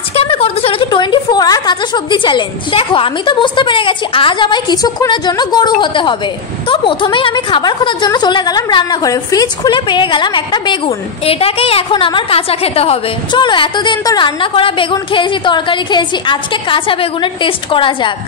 আজকে আমি করতে চলেছি 24 আর কাঁচা সবজি চ্যালেঞ্জ। দেখো আমি তো বুঝতে পেরে গেছি আজ আমায় কিছুক্ষণের জন্য গরু হতে হবে। তো প্রথমেই আমি খাবার খোঁজার জন্য চলে গেলাম রান্নাঘরে। ফ্রিজ খুলে পেয়ে গেলাম একটা বেগুন, এটাকেই এখন আমার কাঁচা খেতে হবে। চলো এতদিন তো রান্না করা বেগুন খেয়েছি, তরকারি খেয়েছি, আজকে কাঁচা বেগুনের টেস্ট করা যাক।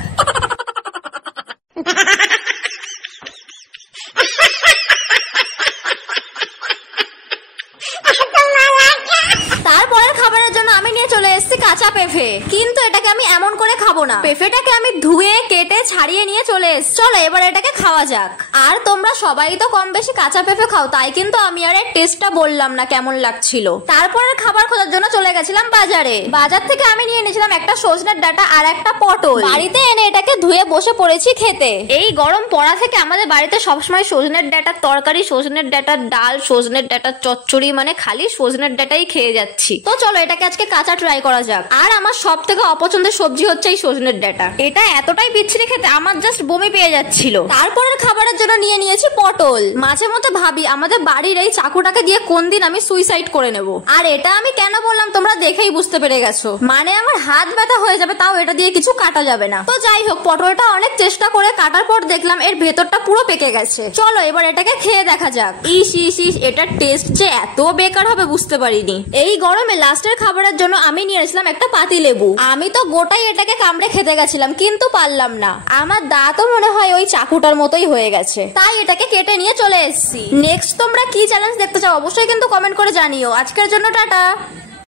তারপরের খাবারের জন্য আমি নিয়ে চলে এসেছি কাঁচা পেঁপে, কিন্তু এটাকে আমি এমন করে খাবো না। পেঁপেটাকে আমি ধুয়ে কেটে ছাড়িয়ে নিয়ে চলে এসেছি। চলো এবার এটাকে খাওয়া যাক। আর তোমরা সবাই তো কম বেশি কাঁচা পেঁপে খাও, তাই কিন্তু আমি আর এর টেস্টটা বললাম না কেমন লাগছিল। তারপরের খাবার খোঁজার জন্য চলে গেছিলাম বাজারে। বাজার থেকে আমি নিয়ে নিয়েছিলাম একটা সজনের ডাঁটা আর একটা পটল। বাড়িতে এনে এটাকে ধুয়ে বসে পড়েছি খেতে। এই গরম পড়া থেকে আমাদের বাড়িতে সবসময় সজনের ডাঁটার তরকারি, সজনের ডাঁটার ডাল, সজনের ডাঁটার চচ্চড়ি, মানে খালি সজনের ডাঁটাই খেয়ে যাচ্ছি। তো চলো এটাকে আজকে কাঁচা ট্রাই করা যাক। আর আমার সব থেকে অপছন্দের সবজি হচ্ছে এই সজনের ডাঁটা। এটা এতটাই বিচ্ছিরি খেতে, আমার জাস্ট বমি পেয়ে যাচ্ছিল। তারপরের খাবারের জন্য নিয়ে নিয়েছি পটল। মাঝে মধ্যে ভাবি আমাদের বাড়ির এই চাকুটাকে দিয়ে কোন দিন আমি সুইসাইড করে নেব। আর এটা আমি কেন বললাম তোমরা দেখেই বুঝতে পেরে গেছো, মানে আমার হাত ব্যথা হয়ে যাবে, তাও এটা দিয়ে কিছু কাটা যাবে না। তো যাই হোক, পটলটা অনেক চেষ্টা করে কাটার পর দেখলাম এর ভেতরটা পুরো পেকে গেছে। চলো এবার এটাকে খেয়ে দেখা যাক। ইস ইস ইস, এটার টেস্ট যে এত বেকার হবে বুঝতে পারিনি। এই গরমে লাস্টের খাবারের জন্য আমি নিয়েছিলাম একটা পাতি লেবু। আমি তো গোটাই এটাকে কামড়ে খেতে গেছিলাম, কিন্তু পারলাম না। আমার দাঁতও মনে হয় ওই চাকুটার মতোই হয়ে গেছে, তাই এটাকে কেটে নিয়ে চলে এসেছি। নেক্সট তোমরা কি চ্যালেঞ্জ দেখতে চাও অবশ্যই কিন্তু কমেন্ট করে জানিও। আজকের জন্য টাটা।